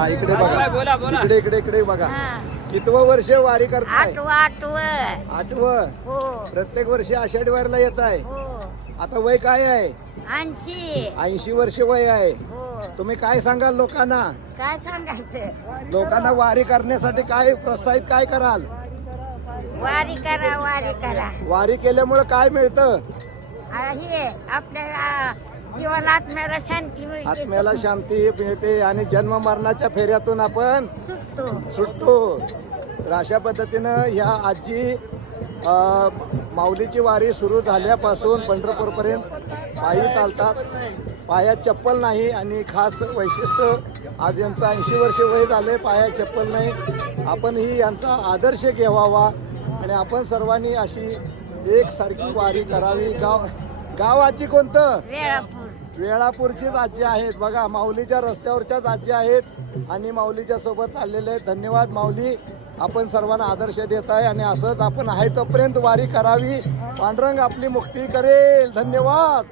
हा इकडे बघा, बोला, बोला. इकडे इकडे इकडे बघा. हा. कितवं वर्ष वारी करताय? आठवं. 8वं. हो प्रत्येक वर्षी आषाढी वारीला येत आहे. हो. आता वय काय आहे? 80. 80 वर्ष वय आहे. हो. तुम्ही काय सांगाल लोकांना? काय सांगायचं? लोकांना वारी करण्यासाठी काय प्रोत्साहित काय कराल? वारी करा, वारी करा. वारी केल्यामुळे काय मिळतं? हे आपल्याला जीवाला आत्म्याला शांती मिळते. आत्म्याला शांती मिळते आणि जन्म मरणाच्या फेऱ्यातून आपण सुटतो. सुटतो. तर अशा पद्धतीनं ह्या आजी माऊलीची वारी सुरू झाल्यापासून पंढरपूरपर्यंत पायी चालतात. पायात चप्पल नाही आणि खास वैशिष्ट्य आज यांचं 80 वर्ष वय झाले, पायात चप्पल नाही. आपण ही यांचा आदर्श घ्यावा आणि आपण सर्वांनी अशी एकसारखी वारी करावी. गाव आजी कोणतं? वेळापूर. वेळापूरचीच आजी आहेत बघा, माऊलीच्या रस्त्यावरच्याच आजी आहेत आणि माऊलीच्या सोबत चाललेले आहेत. धन्यवाद माऊली, आपण सर्वांना आदर्श देत आहे आणि असंच आपण आहे तोपर्यंत वारी करावी. पांडुरंग आपली मुक्ती करेल. धन्यवाद.